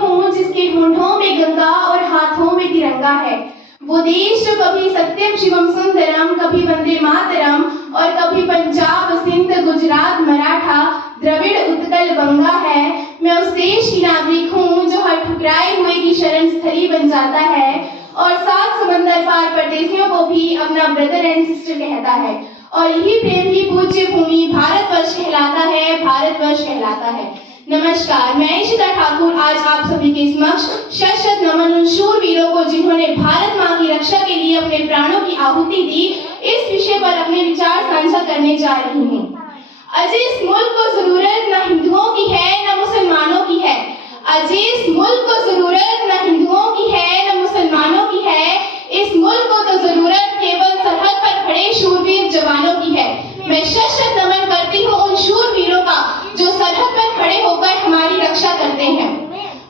हूँ जिसके होठों में गंगा और हाथों में तिरंगा है। वो देश जो कभी सत्यम शिवम सुंदरम, कभी वंदे मातरम और कभी पंजाब सिंध गुजरात मराठा द्रविड़ उत्कल बंगा है। मैं उस देश की नागरिक हूँ जो हर ठुकराए हुए की शरण स्थली बन जाता है और सात समंदर पार परदेशियों को भी अपना ब्रदर एंड सिस्टर कहता है। और यही प्रेम ही पूज्य भूमि भारतवर्ष कहलाता है, भारतवर्ष कहलाता है। नमस्कार, मैं इशिता ठाकुर आज आप सभी के समक्ष शत शत नमन उन शूर वीरों को जिन्होंने भारत मां की रक्षा के लिए अपने प्राणों की आहुति दी, इस विषय पर अपने विचार साझा करने जा रही हूँ। अजय इस मुल्क को जरूरत न हिंदुओं की है न मुसलमानों की है। अजय इस मुल्क को जरूरत न हिंदुओं की है न मुसलमानों की है। इस मुल्क को तो जरूरत केवल सरहद पर खड़े शूरवीर जवानों की है। मैं शत शत नमन करती हूँ उन शूरवीरों का जो सरहद पर खड़े होकर हमारी रक्षा करते हैं।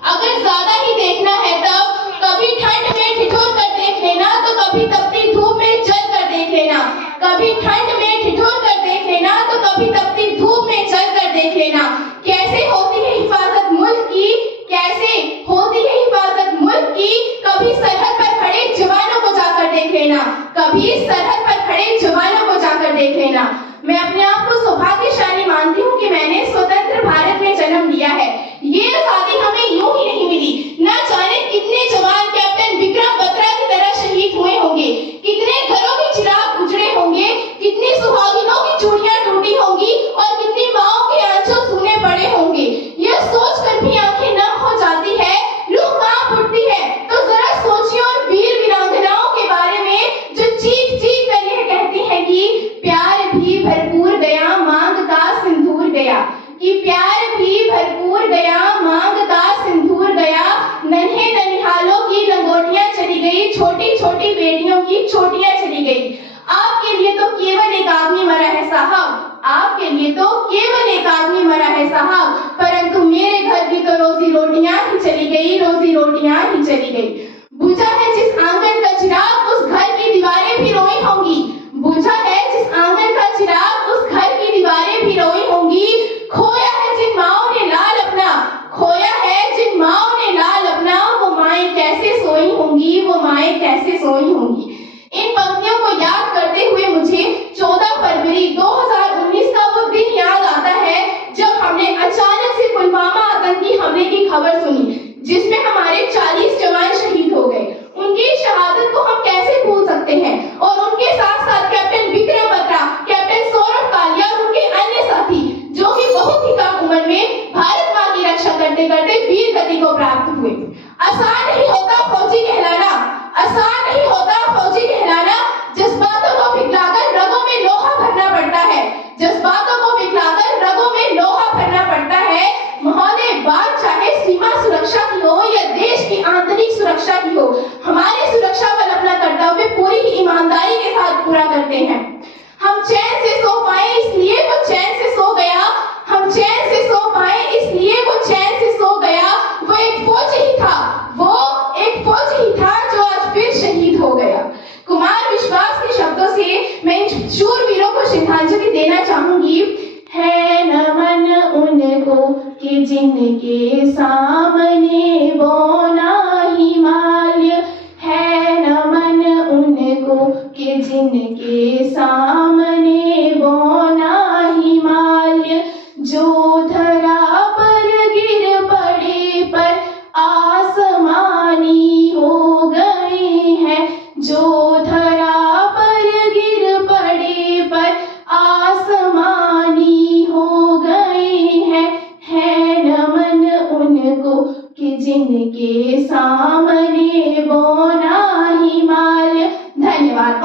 अगर ज्यादा ही देखना है तब कभी ठंड में ठिठुर कर देख लेना, तो कभी तपती धूप में जल कर देख लेना। कभी ठंड में ठिठुर कर देख लेना, तो कभी तपती धूप में जल कर देख लेना। कैसे होती है हिफाजत मुल्क की, कैसे होती है हिफाजत मुल्क की। कभी सरहद पर खड़े जवानों को जाकर देख लेना, कभी सरहद पर खड़े जवानों को जाकर देख लेना। मैं अपने आप को सौभाग्यशाली मानती हूँ कि मैंने स्वतंत्र भारत में जन्म लिया है। ये आजादी हमें यूं ही नहीं मिली। न जाने कितने जवान कैप्टन विक्रम बत्रा की तरह शहीद हुए होंगे, कितने घरों के चिराग उजड़े होंगे, कितनी सुहागिनों की चूड़ियां टूटी होंगी और कितनी माओं के आंसू सूने पड़े होंगे। यह सोचकर भी आंखें नम हो जाती है, रूह कांप उठती है। तो जरा सोचिए और वीर वीरांगनाओं के बारे में जो चीख चीख कर यह कहती है कि प्यार भी भरपूर गया मांगता सिंदूर गया, कि प्यार भी भरपूर गया मांगता सिंदूर गया। नन्हे ननिहालों की लंगोटियां चली गई, छोटी छोटी बेटियों की छोटियां चली गई। आपके लिए तो केवल एक आदमी मरा है साहब, आपके लिए तो केवल एक आदमी मरा है साहब, परंतु मेरे घर की तो रोजी रोटियां ही चली गई, रोजी रोटियां ही चली गई। बुझा है जिस आंगन का चिराग उस घर की दीवारें भी रोई होंगी, बुझा है जिस आंगन का चिराग उस घर की दीवारें भी रोई होंगी। खोया है जिन माओं ने लाल अपना, खोया है जिन माओं ने लाल अपना, वो माएं कैसे सोई होंगी, वो माएं कैसे सोई होंगी। इन पंक्तियों को याद करते हुए मुझे 14 फरवरी 2019 का वो दिन याद आता है जब हमने अचानक से पुलवामा आतंकी हमले की खबर सुनी, जिसमें हमारे 40 जवान शहीद हो गए। उनकी शहादत को हम कैसे भूल सकते हैं। और उनके साथ साथ कैप्टन विक्रम बत्रा, कैप्टन सौरभ कालिया और उनके अन्य साथी जो कि बहुत ही कम उम्र में भारत मां की रक्षा करते करते वीर गति को प्राप्त हुए। आसान नहीं होता फौजी कहलाना, आसान नहीं होता फौजी कहलाना। जज्बातों को पिघलाकर रगों में लोहा भरना पड़ता है, जज्बातों को पिघलाकर रगों में लोहा भरना पड़ता है। महोदय, बात चाहे सीमा सुरक्षा की हो या देश की आंतरिक सुरक्षा की हो, हमारे सुरक्षा बल अपना कर्तव्य पूरी ही ईमानदारी के साथ पूरा करते हैं। हम चैन से सो पाए इसलिए वो चैन से सो गया, हम चैन से सो पाए इसलिए वो चैन से सो गया। वो एक फौज ही था, वो एक फौज ही था जो आज फिर शहीद हो गया। कुमार विश्वास के शब्दों से मैं इन शूरवीरों को श्रद्धांजलि देना चाहूंगी। है नमन उनको कि जिनके सामने बौना हिमालय, है नमन उनको कि जिनके सामने बौना हिमालय। जो धरा पर गिर पड़े पर आसमानी हो गए हैं, जो धरा पर गिर पड़े पर आसमानी हो गए हैं। है नमन उनको कि जिनके सामने बौना हिमालय। धन्यवाद।